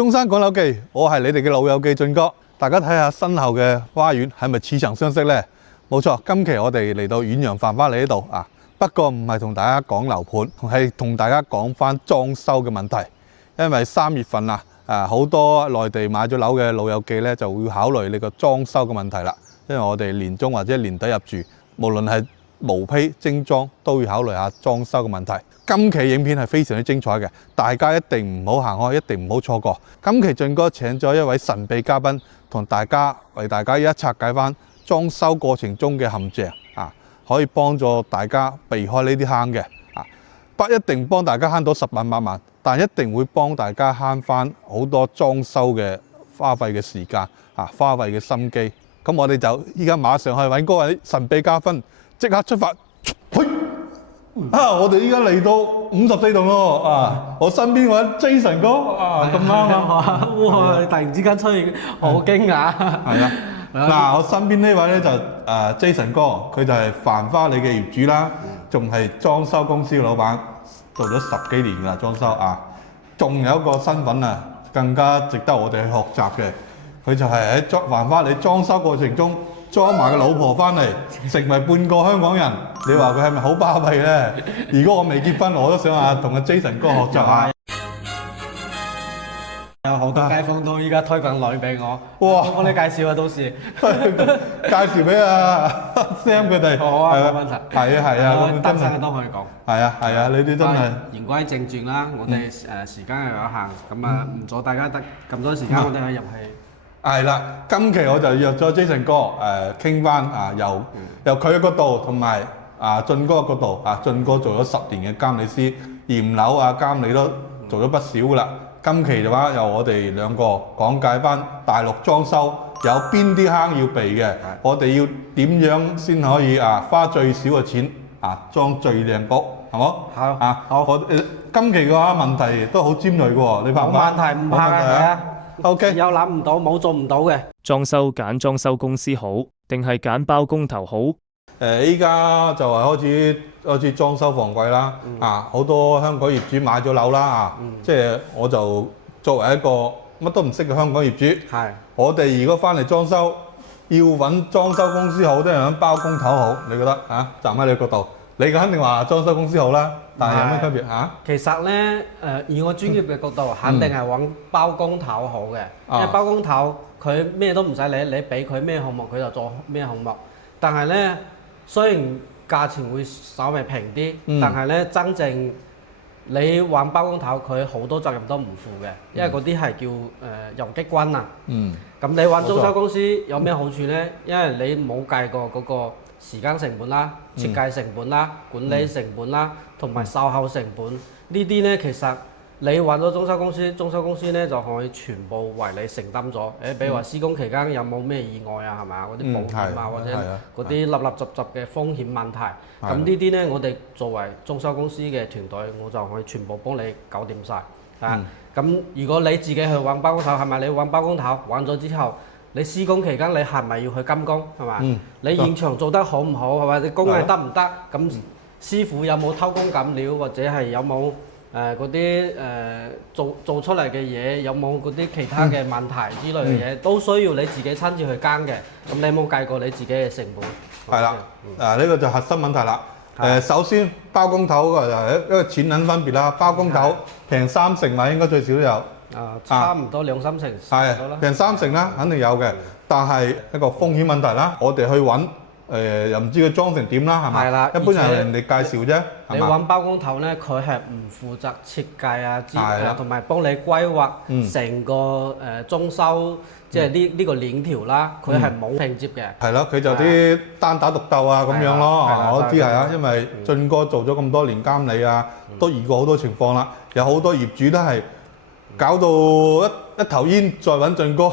中山講樓記，我係你哋嘅老友記俊哥。大家睇下身後嘅花園係咪似曾相識呢？冇錯，今期我哋嚟到遠洋繁花里呢度啊，不過唔係同大家講樓盤，係同大家講翻裝修嘅問題。因為3月份啦，好多內地買咗樓嘅老友記咧就會考慮你個裝修嘅問題啦。因為我哋年中或者年底入住，無論係毛坯精裝都要考慮下裝修嘅問題。今期影片係非常之精彩嘅，大家一定唔好行開，一定唔好錯過。今期俊哥請咗一位神秘嘉賓，同為大家一拆解翻裝修過程中嘅陷阱啊，可以幫助大家避開呢啲坑嘅啊。不一定幫大家慳到10萬8萬，但一定會幫大家慳翻好多裝修嘅花費嘅時間啊，花費嘅心機。咁我哋就依家馬上去揾嗰位神秘嘉賓，即刻出發。我哋依家嚟到54棟咯啊！我身邊位 Jason 哥啊，咁啱啊！哇！突然之間出現，好驚訝。係啊！嗱，我身邊呢位咧就Jason 哥，佢就係繁花里嘅業主啦，仲係裝修公司嘅老闆，做咗10幾年㗎裝修啊！仲有一個身份啊，更加值得我哋去學習嘅，佢就係喺繁花里裝修過程中裝埋個老婆翻嚟，成為半個香港人。你話佢係咪好巴閉咧？如果我未結婚，我都想同阿 Jason 哥學習下。有好多街坊都依家推緊女俾我，哇！我幫你介紹啊，到時介紹俾阿 Sam 佢哋。好啊，冇問題。係啊，咁單身嘅都可以講。係啊，你啲真係。言歸正傳啦，我哋時間又有限，咁啊唔阻大家得咁多時間，我哋去入戲。係啦，今期我就約咗 Jason 哥傾翻由佢嘅角度同埋俊哥嘅角度俊哥做咗10年嘅監理師，驗樓監理都做咗不少噶啦。今期嘅話由我哋兩個講解翻大陸裝修有邊啲坑要避嘅，我哋要點樣先可以花最少嘅錢裝最靚屋，係冇？好。我今期嘅話問題都好尖銳嘅喎，你怕唔怕？冇問題，唔怕嘅。OK， 有諗唔到，冇做唔到嘅。裝修揀裝修公司好，定係揀包工頭好？依家就係開始裝修防貴啦，好多香港業主買咗樓啦，即係我就作為一個乜都唔識嘅香港業主，我哋如果翻嚟裝修，要揾裝修公司好，定係揾包工頭好？你覺得站喺你角度，你肯定話裝修公司好啦，但係有咩區別？其實咧，以我專業嘅角度，肯定係揾包工頭好嘅，因為包工頭佢咩都唔使理，你俾佢咩項目佢就做咩項目。但係咧，雖然價錢會稍微平啲，但係咧真正你揾包工頭，佢好多責任都唔負嘅，因為嗰啲係叫游擊軍啊。咁你揾裝修公司有咩好處咧？因為你冇計過嗰個時間成本啦、設計成本啦、管理成本啦，同埋售後成本呢啲咧，其實你揾咗裝修公司咧就可以全部為你承擔咗。比如話施工期間有冇咩意外啊，係嘛？嗰啲保險或者嗰啲立立雜雜嘅風險問題，咁呢啲咧我哋作為裝修公司嘅團隊，我就可以全部幫你搞掂晒。咁如果你自己去揾包工頭，係咪？你揾包工頭揾咗之後，你施工期間你係咪要去監工？係嘛？你現場做得好唔好？係咪？你工藝得唔得？咁師傅有冇偷工減料，或者係有冇嗰啲做出嚟嘅嘢，有冇嗰啲其他嘅問題之類嘅嘢，都需要你自己親自去監嘅。咁你有冇計過你自己嘅成本？係啦，呢個就核心問題啦。首先包工頭嘅就係一個錢銀分別啦，包工頭平3成嘛，應該最少都有。差唔多2-3成。係平3成啦，肯定有嘅。但係一個風險問題啦，我哋去揾又唔知佢裝成點啦，係咪？係啦，一般人哋介紹啫。你揾包工頭咧，佢係唔負責設計同埋幫你規劃成個裝修，即係呢個鏈條啦，佢係冇拼接嘅。係咯，佢就啲單打獨鬥咁樣咯。我知係因為俊哥做咗咁多年監理都遇過好多情況啦。有好多業主都係搞到一頭煙，再揾俊哥。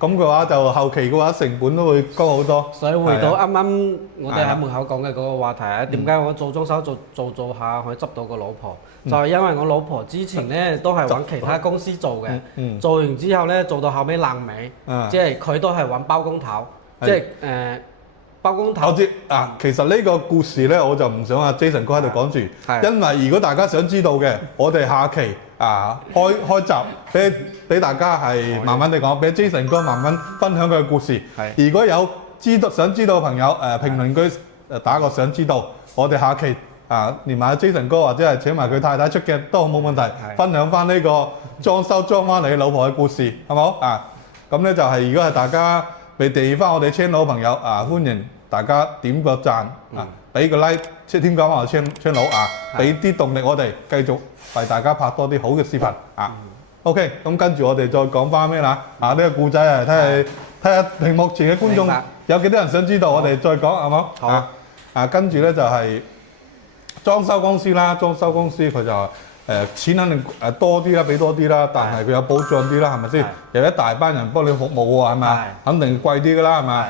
咁嘅話就後期嘅話成本都會高好多。所以回到啱啱我哋喺門口講嘅嗰個話題點解我做裝修做下可以執到個老婆？就係因為我老婆之前咧都係揾其他公司做嘅，做完之後咧做到後尾爛尾，即係佢都係揾包工頭，即係包工頭。我知其實呢個故事咧我就唔想Jason 哥喺度講住，因為如果大家想知道嘅，我哋下期開集俾大家係慢慢地講，俾 Jason 哥慢慢分享佢嘅故事。如果有想知道嘅朋友評論區打個想知道，我哋下期連埋 Jason 哥或者係請埋佢太太出鏡都冇問題，分享翻呢個裝修裝翻你老婆嘅故事，係冇咁咧就係如果係大家未訂閱翻我哋 channel 嘅朋友歡迎大家點個讚俾個 like， 即係點講我哋 channel 俾啲動力我哋繼續為大家拍多啲好嘅視頻OK， 咁跟住我哋再講翻咩啦？呢個故仔睇下屏幕前嘅觀眾有幾多人想知道，我哋再講係冇？好跟住咧就係裝修公司啦，裝修公司佢就錢肯定多啲啦，俾多啲啦，但係佢有保障啲啦，係咪先？有一大班人幫你服務喎，係咪？肯定貴啲㗎啦，係咪？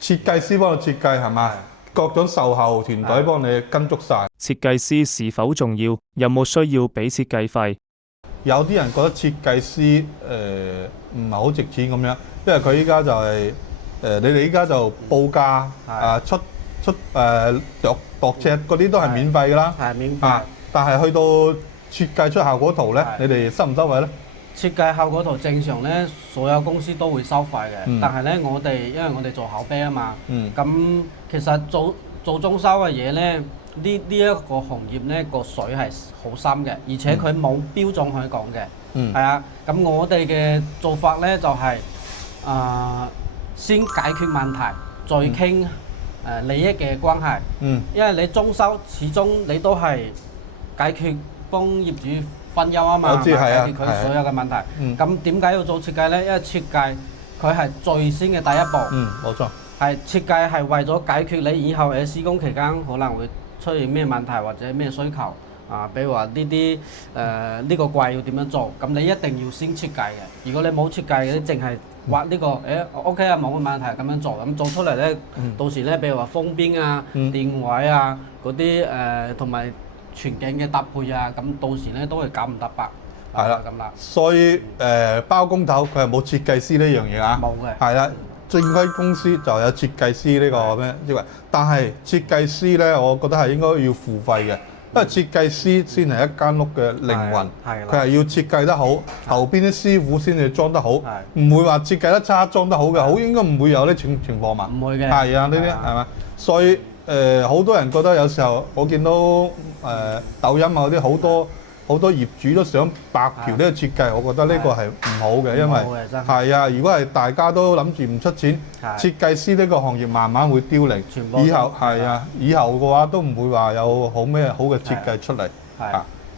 設計師幫你設計係咪？各種售後團隊幫你跟足晒。設計師是否重要？有冇需要俾設計費？有啲人覺得設計師唔係好值錢咁樣，因為佢依家就係你哋依家就報價出度尺嗰啲都係免費㗎啦。係免費。但係去到設計出效果圖咧，你哋收唔收費咧？設計效果圖正常咧，所有公司都會收費嘅。但係咧，因為我哋做口碑啊嘛，咁其實做裝修嘅嘢咧，呢一個行業咧個水係好深嘅，而且佢冇標準可以講嘅。係啊，咁我哋嘅做法咧就係先解決問題，再傾利益嘅關係。因為你裝修始終你都係解決幫業主分憂啊嘛，解決佢所有嘅問題。咁點解要做設計呢？因為設計佢係最先嘅第一步。冇錯。係設計係為咗解決你以後喺施工期間可能會出現咩問題或者咩需求比如話呢個櫃要點樣做，咁你一定要先設計嘅。如果你冇設計嘅，淨係畫呢個OK 啊，冇乜問題咁樣做，咁做出嚟呢，到時呢，比如話封邊電位嗰啲同埋全景嘅搭配咁到時咧都係九唔搭八。係啦，咁啦。所以包工頭佢係冇設計師呢樣嘢冇嘅。係啦，正規公司就有設計師呢個咩職位，但係設計師咧，我覺得係應該要付費嘅，因為設計師先係一間屋嘅靈魂，佢係要設計得好，後邊啲師傅先至裝得好，唔會話設計得差裝得好嘅，好應該唔會有呢情況嘛。唔會嘅。係啊，呢啲係嘛，所以。好多人覺得有時候我見到抖音嗰啲好多業主都想白嫖呢個設計，我覺得呢個係唔好嘅，因為係如果係大家都諗住唔出錢，設計師呢個行業慢慢會凋零，以後以後嘅話都唔會話有好嘅設計出嚟。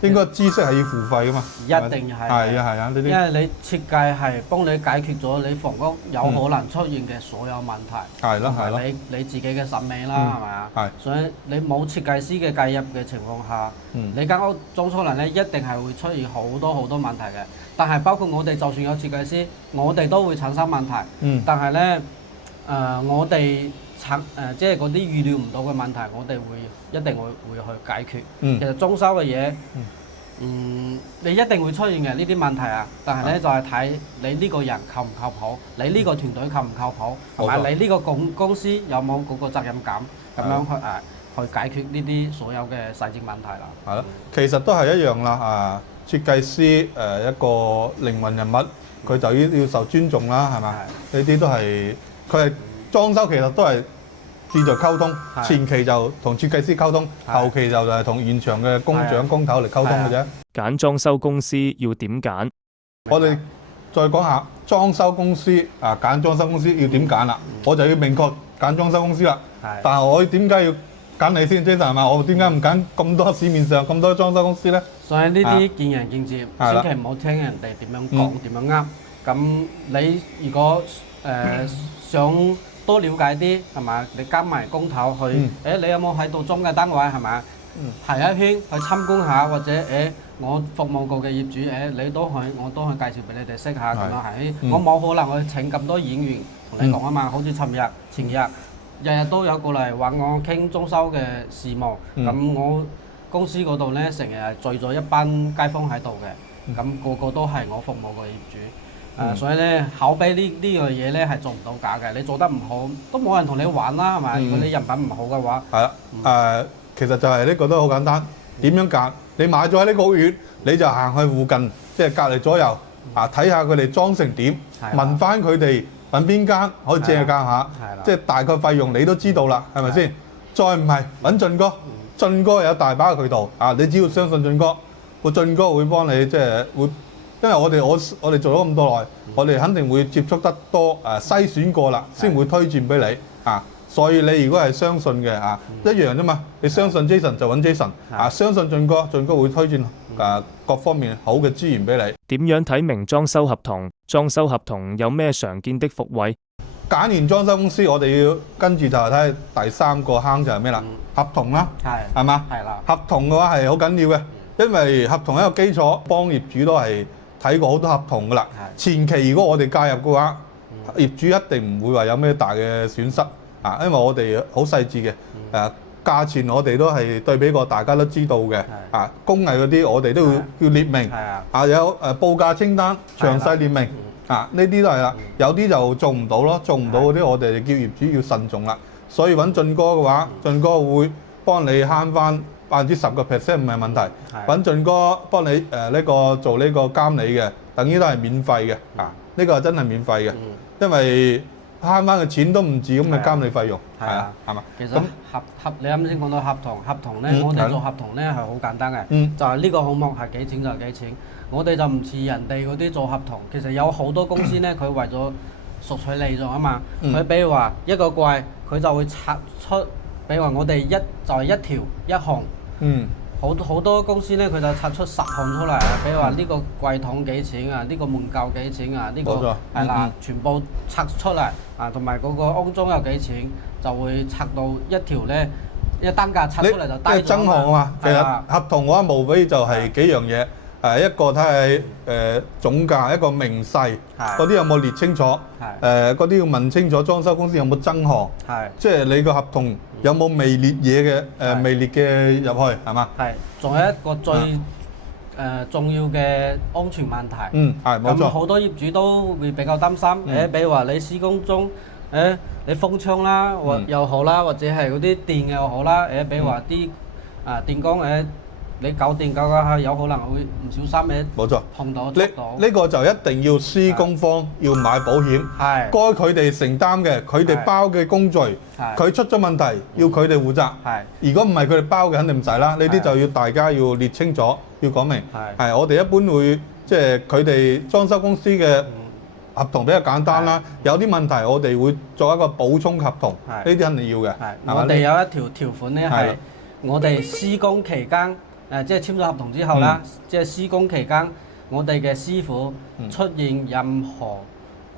應該知識係要付費噶嘛，一定係。係啊，呢啲。因為你設計係幫你解決咗你房屋有可能出現嘅所有問題。係咯。你自己嘅審美啦，係咪啊？係。所以你冇設計師嘅介入嘅情況下，你間屋裝出嚟咧，一定係會出現好多問題嘅。但係包括我哋就算有設計師，我哋都會產生問題。但係咧，我哋即係嗰啲預料唔到嘅問題，我哋一定會去解決。其實裝修嘅嘢，你一定會出現嘅呢啲問題但係咧就係睇你呢個人靠唔靠譜，你呢個團隊靠唔靠譜，同埋你呢個公司有冇嗰個責任感，咁樣去解決呢啲所有嘅細節問題啦。係咯，其實都係一樣啦。設計師一個靈魂人物，佢就要受尊重啦，係嘛？呢啲都係佢係裝修，其實都係。志在溝通，前期就同設計師溝通，後期就係同現場嘅工長工頭嚟溝通嘅啫。揀裝修公司要點揀？我哋再講下裝修公司揀裝修公司要點揀啦？我就要明確揀裝修公司啦。但係我點解要揀你先，Jason係嘛？我點解唔揀咁多市面上咁多裝修公司咧？所以呢啲見仁見智，千祈唔好聽人哋點樣講點樣啱。咁你如果想多了解啲係嘛？你加埋工頭去，你有冇喺度裝嘅單位係嘛？行一圈去參觀下，或者我服務過嘅業主你都我都去介紹俾你哋識下咁樣係。我冇可能去請咁多演員同你講啊嘛。好似前日日都有過嚟揾我傾裝修嘅事務。咁我公司嗰度咧成日聚咗一班街坊喺度嘅，咁個個都係我服務過嘅業主。所以咧口碑呢樣嘢咧係做唔到假嘅，你做得唔好都冇人同你玩啦，係咪？如果你人品唔好嘅話，係啦。其實就係呢個都好簡單，點樣揀？你買咗喺呢個屋苑，你就行去附近，即係隔離左右睇下佢哋裝成點，問翻佢哋揾邊間可以借價下，即係大概費用你都知道啦，係咪先？再唔係揾俊哥，俊哥有大把嘅渠道你只要相信俊哥，個俊哥會幫你即係會。因為我哋做咗咁多耐，我哋肯定會接觸得多篩選過啦，先會推薦俾你所以你如果係相信嘅一樣啫嘛。你相信 Jason 就揾 Jason 相信俊哥，俊哥會推薦各方面好嘅資源俾你。點樣睇明裝修合同？裝修合同有咩常見的伏位？揀完裝修公司，我哋要跟住就係睇第三個坑就係咩啦？合同啦，係嘛？係啦。合同嘅話係好緊要嘅，因為合同係一個基礎，幫業主都係睇過好多合同噶啦。前期如果我哋介入嘅話，業主一定唔會話有咩大嘅損失因為我哋好細緻嘅價錢我哋都係對比過，大家都知道嘅工藝嗰啲我哋都要列明有報價清單詳細列明呢啲都係啦。有啲就做唔到咯，做唔到嗰啲我哋叫業主要慎重啦。所以揾俊哥嘅話，俊哥會幫你慳翻10%唔係問題。揾俊哥幫你做呢個監理嘅，等於都係免費嘅呢個係真係免費嘅，因為慳翻嘅錢都唔止咁嘅監理費用，係嘛？其實你啱先講到合同咧，我哋做合同咧係好簡單嘅，就係呢個項目係幾錢就係幾錢。我哋就唔似人哋嗰啲做合同，其實有好多公司咧，佢為咗索取利潤啊嘛，佢比如話一個櫃，佢就會拆出，比如話我哋就係一條一項。好多公司咧，佢就拆出10項出嚟，比如話呢個櫃桶幾錢呢個門鉸幾錢呢個係啦，全部拆出嚟同埋嗰個安裝有幾錢，就會拆到一條咧，一單價拆出嚟就低咗。增項嘛，其實合同嘅話無非就係幾樣嘢，一個睇係總價，一個明細，嗰啲有冇列清楚？嗰啲要問清楚裝修公司有冇增項，即係你個合同有冇未列嘢嘅未列嘅入去係嘛？仲有一個最重要嘅安全問題。係冇錯。咁好多業主都會比較擔心，比如話你施工中你封窗啦，又好啦，或者係嗰啲電又好啦，比如話啲電工你搞電搞下有可能會唔小心冇錯碰到呢個就一定要施工方要買保險，該佢哋承擔嘅，佢哋包嘅工序，佢出咗問題要佢哋負責。如果唔係佢哋包嘅，肯定唔使啦。呢啲就要大家要列清楚，要講明。我哋一般會即係佢哋裝修公司嘅合同比較簡單啦，有啲問題我哋會作一個補充合同，呢啲肯定要嘅。我哋有一條條款咧係我哋施工期間。即係簽咗合同之後啦，即係施工期間，我哋嘅師傅出現任何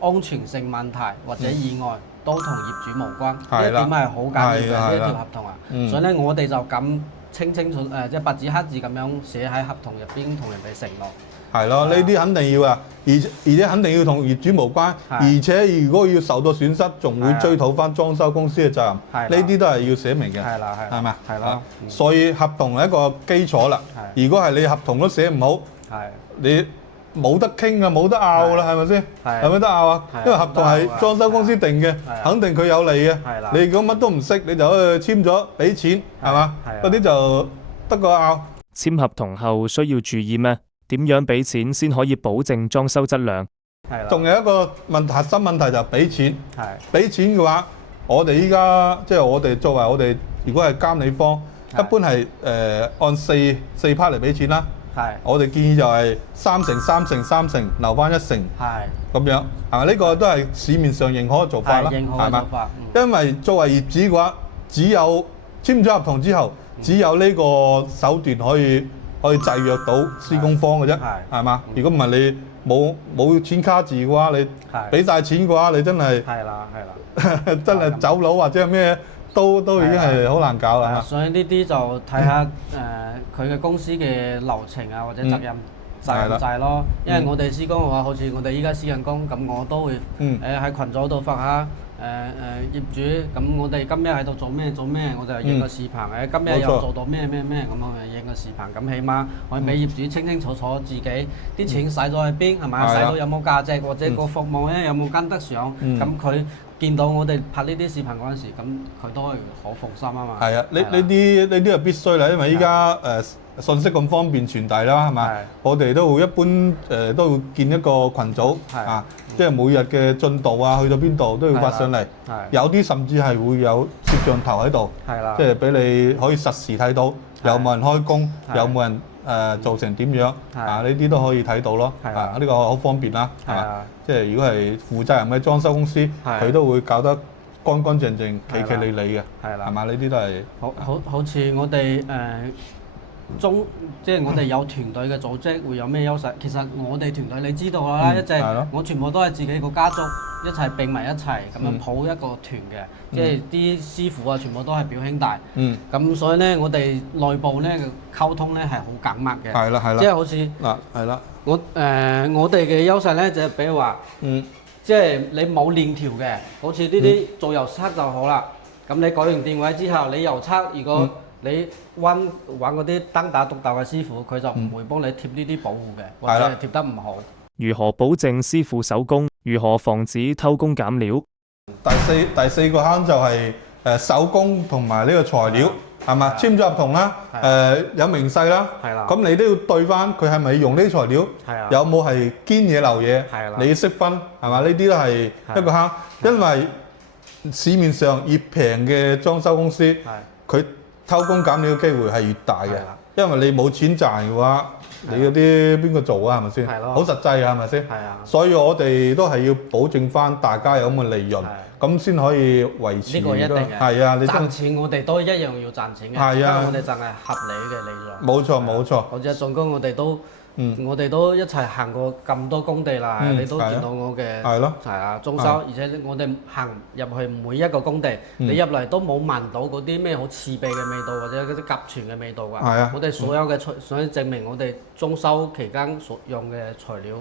安全性問題或者意外，都同業主無關。呢一點係好緊要嘅呢一條合同所以咧，我哋就咁清楚即係白紙黑字咁樣寫喺合同入邊，同人哋承諾。係咯，呢啲肯定要啊，而且肯定要同業主無關，而且如果要受到損失，仲會追討翻裝修公司嘅責任。呢啲都係要寫明嘅。係咪？係啦。所以合同係一個基礎啦。如果係你合同都寫唔好，你冇得傾啊，冇得拗啦，係咪先？係咪得拗啊？因為合同係裝修公司定嘅，肯定佢有利嘅。你如果乜都唔識，你就去簽咗俾錢，係嘛？嗰啲就得個拗。簽合同後需要注意咩？點樣俾錢先可以保證裝修質量？仲有一個核心問題就係俾錢。俾錢嘅話，我哋依家即係我哋作為我哋，如果係監理方，一般係按四 part 嚟俾錢啦。我哋建議就係3成、3成、3成，留翻1成。咁樣係咪？呢個都係市面上認可嘅做法啦。係嘛？因為作為業主嘅話，只有簽咗合同之後，只有呢個手段可以制約到施工方嘅啫，係嘛？如果唔係你冇錢卡字嘅話，你俾晒錢嘅話，你真係真係走佬或者咩都已經係好難搞啦。所以呢啲就睇下佢嘅公司嘅流程啊，或者責任制唔制咯。因為我哋施工嘅話，好似我哋依家施緊工，咁我都會喺群組度發下。業主，咁我哋今日喺度做咩，我就影個視頻。今日又做到咩，咁我影個視頻，咁起碼可以俾業主清楚自己啲錢使咗喺邊，係咪？使到有冇價值，或者個服務咧有冇跟得上？咁佢見到我哋拍呢啲視頻嗰陣時，咁佢都係好放心啊嘛。係啊，呢啲係必須啦，因為依家信息咁方便傳遞啦，係咪？係我哋都會一般都會建一個群組係啊，即係每日嘅進度啊，去到邊度都要發上嚟。係有啲甚至係會有攝像頭喺度，係啦即係俾你可以實時睇到有冇人開工，係有冇人做成點樣係啊？呢啲都可以睇到咯。係啊，呢個好方便啦。係嘛？係啊即係如果係負責人嘅裝修公司，係佢都會搞得乾乾淨淨、企企理理嘅。係啦係嘛？呢啲都係好似我哋即係我哋有團隊嘅組織會有咩優勢？其實我哋團隊你知道啦，一直係咯我全部都係自己個家族一齊並埋一齊咁樣抱一個團嘅，即係啲師傅啊全部都係表兄弟。咁所以咧，我哋內部咧嘅溝通咧係好緊密嘅。係啦係啦。即係好似嗱係啦。我哋嘅優勢咧就係比如話，即係你冇鏈條嘅，好似呢啲做油漆就好啦。咁你改完電位之後，你油漆如果你揾嗰啲單打獨鬥嘅師傅，佢就唔會幫你貼呢啲保護嘅，或者係貼得唔好。如何保證師傅手工？如何防止偷工減料？第四個坑就係手工同埋呢個材料係嘛？簽咗合同啦，有明細啦，咁你都要對翻佢係咪用呢啲材料，有冇係堅嘢流嘢，你要識分係嘛？呢啲都係一個坑，因為市面上越平嘅裝修公司，佢偷工減料嘅機會係越大嘅，因為你冇錢賺嘅話，你嗰啲邊個做啊？係咪先？好實際啊，係咪先？所以我哋都係要保證翻大家有咁嘅利潤，咁先可以維持。呢個一定嘅。係啊，你賺錢我哋都一樣要賺錢嘅，係啊，我哋賺係合理嘅利潤。冇錯冇錯。好似進攻我哋都一齊行過咁多工地啦，你都見到我嘅係啊裝修，而且我哋行入去每一個工地，你入嚟都冇聞到嗰啲咩好刺鼻嘅味道或者嗰啲甲醛嘅味道㗎。我哋所有嘅所以證明我哋裝修期間所用嘅材料，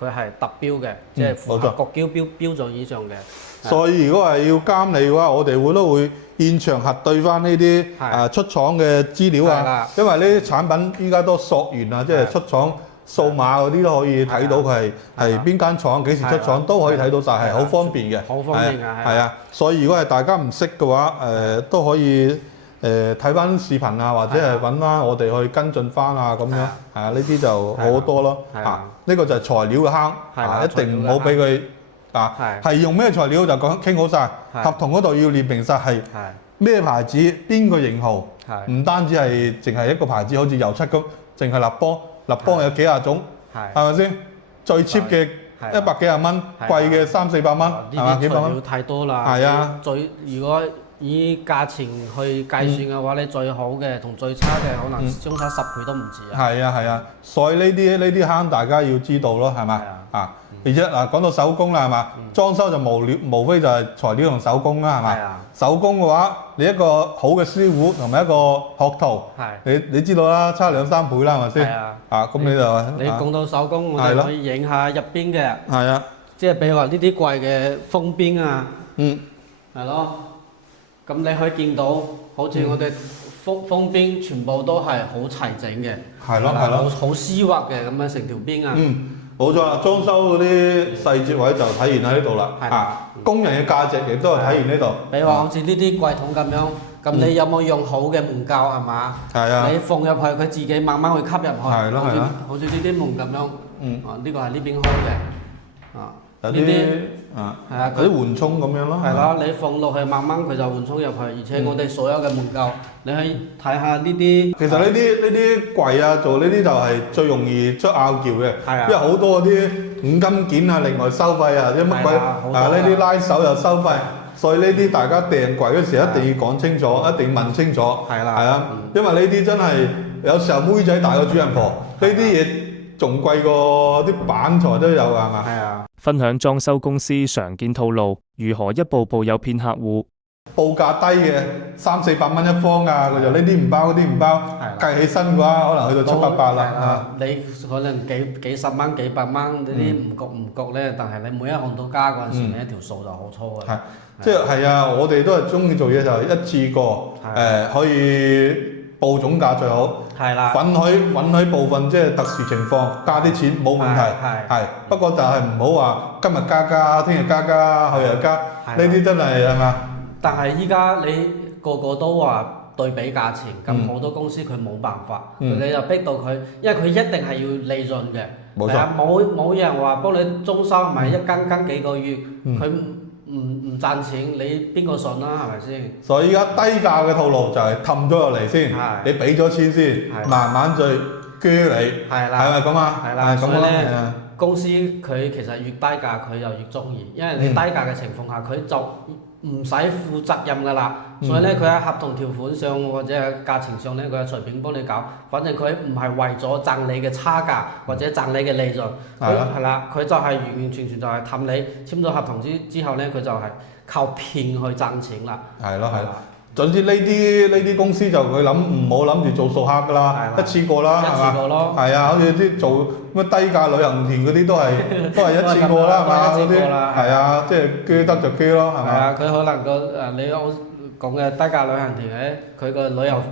佢係達標嘅，即係符合國標標準以上嘅。所以如果係要監你嘅話，我哋都會現場核對翻呢啲出廠嘅資料啊，因為呢啲產品依家都溯源啊，即係出廠數碼嗰啲都可以睇到佢係邊間廠幾時出廠都可以睇到晒，係好方便嘅。好方便㗎，係啊，所以如果係大家唔識嘅話，都可以睇翻視頻啊，或者係揾翻我哋去跟進翻啊咁樣。係啊，呢啲就好多咯。呢個就係材料嘅坑，一定唔好俾佢。係用咩材料就傾好晒，合同嗰度要列明晒係咩牌子、邊個型號，唔單止係淨係一個牌子，好似油漆咁，淨係立邦有幾廿種，係咪先？最 cheap 嘅100幾廿蚊，貴嘅300-400蚊，係嘛？幾百蚊？材料太多啦。係啊。如果以價錢去計算嘅話，你最好嘅同最差嘅可能相差10倍都唔止啊。係啊係啊，所以呢啲坑大家要知道咯，係嘛？而且嗱講到手工啦，係嘛？裝修就無非就係材料同手工啦，係嘛？手工嘅話，你一個好嘅師傅同埋一個學徒，你知道啦，差2-3倍啦，係咪先？咁你就你講到手工，我哋可以影下入邊嘅。係啊。即係比如話呢啲櫃嘅封邊啊。係咯。咁你可以見到，好似我哋封邊全部都係好齊整嘅。係咯。好絲滑嘅咁樣成條邊啊。冇錯啦，裝修嗰啲細節位就體現喺呢度啦。工人嘅價值亦都係體現呢度。比如話好似呢啲櫃桶咁樣，咁你有冇用好嘅門鉸係嘛？你放入去，佢自己慢慢去吸入去。好似呢啲門咁樣。呢個係呢邊開嘅。有啲嗰啲緩衝咁樣咯。係啦，你放落去慢慢佢就緩衝入去，而且我哋所有嘅門鉸，你可以睇下呢啲。其實呢啲櫃啊，做呢啲就係最容易出拗撬嘅，因為好多嗰啲五金件啊，另外收費啊，啲乜鬼呢啲拉手又收費，所以呢啲大家訂櫃嗰時一定要講清楚，一定要問清楚。係啊，因為呢啲真係有時候妹仔大過主人婆，呢啲嘢仲貴過啲板材都有㗎，係嘛？係啊。分享裝修公司常見套路，如何一步步誘騙客戶。報價低嘅300-400蚊一方啊，佢就呢啲唔包，嗰啲唔包，計起身嘅話，可能去到700-800啦。你可能幾十蚊、幾百蚊呢啲唔覺咧，但係你每一項都加嗰陣時，你一條數就好粗嘅。即係啊，我哋都係中意做嘢就係一次過可以報總價最好。允許部分即係特殊情況加啲錢冇問題。不過就係唔好話今日加，聽日加，後日加，呢啲真係係嘛？但係依家你個個都話對比價錢，咁好多公司佢冇辦法，嗯你就逼到佢，因為佢一定係要利潤嘅。冇錯係啊，冇人話幫你裝修，咪一跟幾個月，佢唔賺錢，你邊個信啦？係咪先？所以依家低價嘅套路就係氹咗入嚟先，係你俾咗錢先，係慢慢再鋸你，係啦，係咪咁啊？係啦，係咁咯。所以咧係啊公司佢其實越低價佢就越中意，因為你低價嘅情況下佢就唔使負責任㗎啦。所以咧佢喺合同條款上或者係價錢上咧，佢係隨便幫你搞，反正佢唔係為咗賺你嘅差價或者賺你嘅利潤，佢係啦，佢就係完完全全就係氹你簽咗合同之後咧，佢就係靠騙去賺錢啦。係咯係咯。總之呢啲公司就佢諗唔好諗住做數客㗎啦，一次過啦，係嘛？一次過咯。係啊，好似啲做乜低價旅行團嗰啲都係一次過啦，係嘛？嗰啲係啊，即係鋸得就鋸咯，係係咪？啊，佢可能個你講嘅低價旅行團咧，佢個旅遊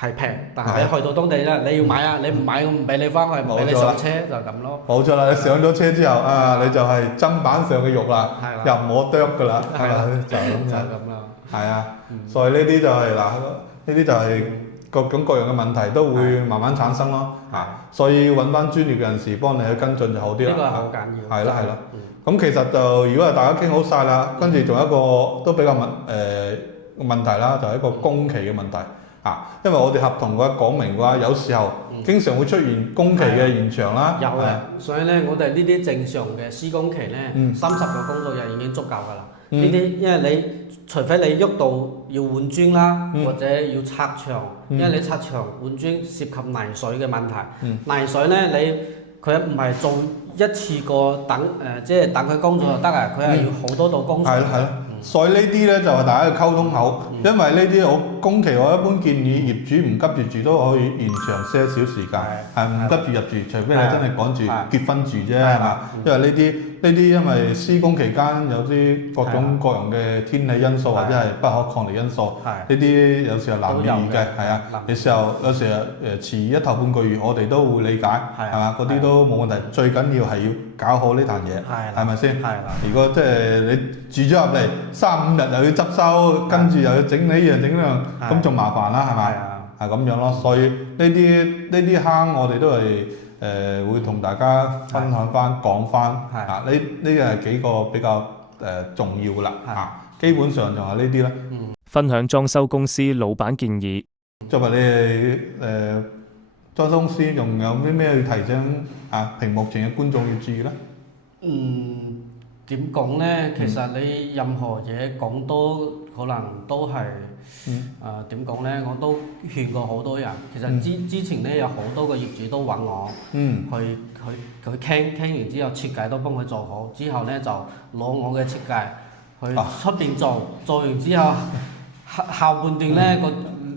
係平，但係你去到當地咧，你要買啊，你唔買我唔俾你翻去，唔俾你上車就咁咯。冇錯啦，你上咗車之後啊，你就係砧板上嘅肉啦，係啦又唔可啄㗎啦，係係啦啦，就係咁樣。就係咁啦。係啊，所以呢啲就係嗱，呢啲就係各種各樣嘅問題都會慢慢產生咯。啊，所以要揾翻專業嘅人士幫你去跟進就好啲啦。呢個係好緊要。係啦係啦。咁其實就如果係大家傾好晒啦，跟住仲有一個都比較問題啦，就係一個工期嘅問題。啊，因為我哋合同嘅話講明嘅話，有時候經常會出現工期嘅延長啦。有嘅，所以咧，我哋呢啲正常嘅施工期咧，30個工作日已經足夠㗎啦。呢啲因為你除非你喐到要換磚啦，或者要拆牆，因為你拆牆換磚涉及泥水嘅問題。泥水咧，佢唔係做一次過等即係等佢乾咗就得啊，佢係要好多道工序。係咯係咯。所以呢啲咧就係大家要溝通好，因為呢啲我工期我一般建議業主唔急住住都可以延長些少時間，係唔急住入住，除非你真係趕住結婚住啫，係嘛？因為呢啲因為施工期間有啲各種各樣嘅天氣因素或者係不可抗力因素，呢啲有時候難免嘅，係啊。有時候遲一頭半個月，我哋都會理解，係嘛？嗰啲都冇問題，最緊要係要搞好呢壇嘢，係咪先？係啦。如果即係你住咗入嚟3-5日又要執收，跟住又要整呢樣整呢樣，咁仲麻煩啦，係咪？係咁樣咯，所以呢啲坑我哋都係會同大家分享翻講翻，啊呢係幾個比較重要㗎啦，啊基本上就係呢啲啦。分享裝修公司老闆建議。作為你哋裝修公司，仲有啲咩要提醒啊屏幕前嘅觀眾要注意咧？點講咧？其實你任何嘢講多，可能都係點講咧？我都勸過好多人。其實之前咧有好多個業主都揾我，去傾完之後設計都幫佢做好，之後咧就攞我嘅設計去出邊做完之後後半段咧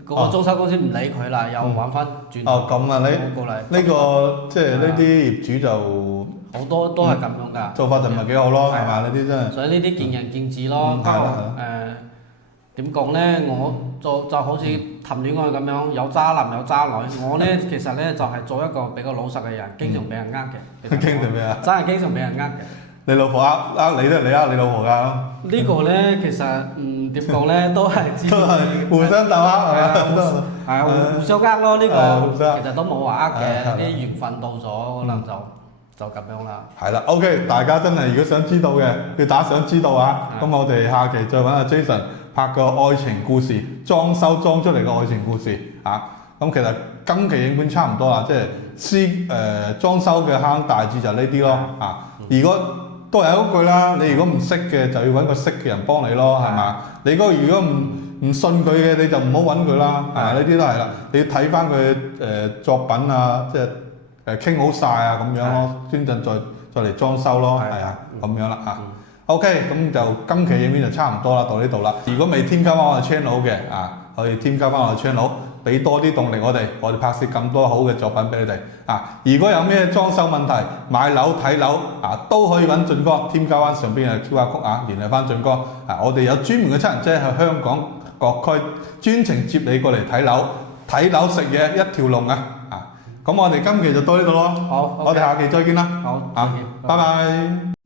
個裝修公司唔理佢啦，又揾翻轉頭咁啊，過嚟。呢個即係呢啲業主就好多都係咁樣㗎，做法就唔係幾好咯，係嘛？呢啲真係。所以呢啲見仁見智咯。不過點講咧？我就好似談戀愛咁樣，有渣男有渣女。我咧其實咧就係做一個比較老實嘅人，經常俾人呃嘅。經常咩啊？真係經常俾人呃嘅。你老婆呃你都係你呃你老婆㗎？呢個咧其實點講咧，都係互相鬥呃係嘛？係啊，互相呃咯。呢個其實都冇話呃嘅，啲緣分到咗，可能就咁樣啦。係啦 ，OK， 大家真係如果想知道嘅，要打想知道啊。咁我哋下期再揾阿 Jason 拍個愛情故事，裝修裝出嚟嘅愛情故事啊。咁其實今期影片差唔多啦，即係裝修嘅坑大致就呢啲咯啊。如果都係嗰句啦，你如果唔識嘅就要揾個識嘅人幫你咯，係嘛？你如果唔信佢嘅，你就唔好揾佢啦。呢啲都係啦，你要睇翻佢作品啊，即係傾好晒啊咁樣咯，先陣再嚟裝修咯，係啊，咁樣啦嚇。OK，咁就今期影片就差唔多啦，到呢度啦。如果未添加翻我哋 channel 嘅可以添加翻我哋 channel，俾多啲動力我哋拍攝咁多好嘅作品俾你哋啊。如果有咩裝修問題、買樓睇樓都可以揾俊哥，添加翻上邊嘅 QR code聯繫翻俊哥我哋有專門嘅七人車去香港各區專程接你過嚟睇樓食嘢一條龍咁我哋今期就到呢度咯。好，我哋下期再見啦。好，拜拜。